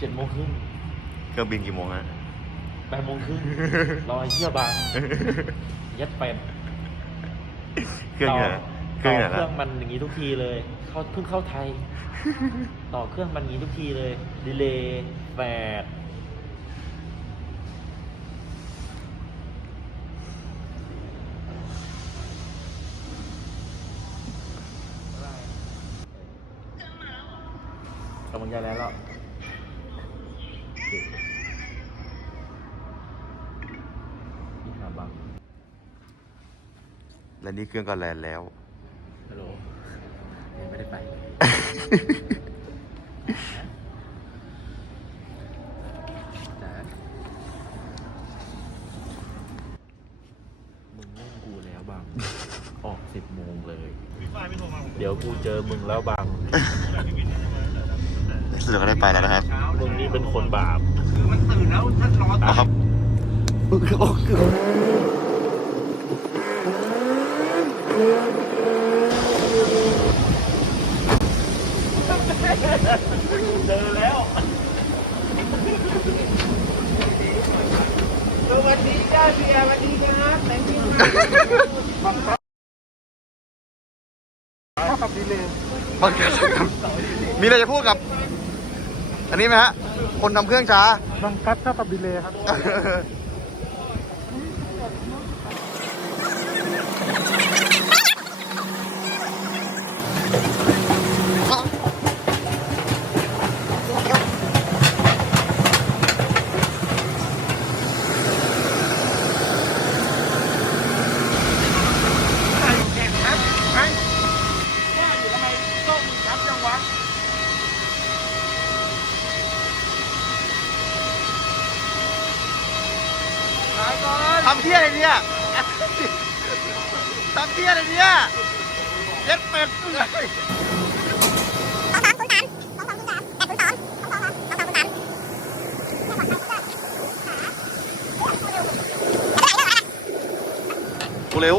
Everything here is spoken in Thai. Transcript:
7:30เครื่องบินกี่โมงฮะ8:30รอยเชื่อบางยัดเป็ดเครื่องเนี่ยเครื่องมันอย่างนี้ทุกทีเลยเพิ่งเข้าไทยต่อเครื่องมันอย่างนี้ทุกทีเลยดีเลย์8กำลังจะแล้วที่หาบัง และนี่เครื่องก็แลนด์แล้ว ฮัลโหลยังไม่ได้ไปจ๋ามึงเล่นกูแล้วบังออก10 โมงเลยเดี๋ยวกูเจอมึงแล้วบังสรุปก็ได้ไปแล้วนะครับ มึงนี่เป็นคนบาปคือมันตื่นแล้วท่านรอครับเจอแล้วสวัสดีจ้าเบียร์สวัสดีครับแต่งตัวเข้ากับดีเลยมีอะไรจะพูดกับอันนี้ไหมฮะคนทำเครื่องช้าบังคับเข้ากับดีเลยครับทำเที่ยอะไรเนี่ยทำเที่ยอะไรเนี่ยเย็ดเป็ดกูเร็ว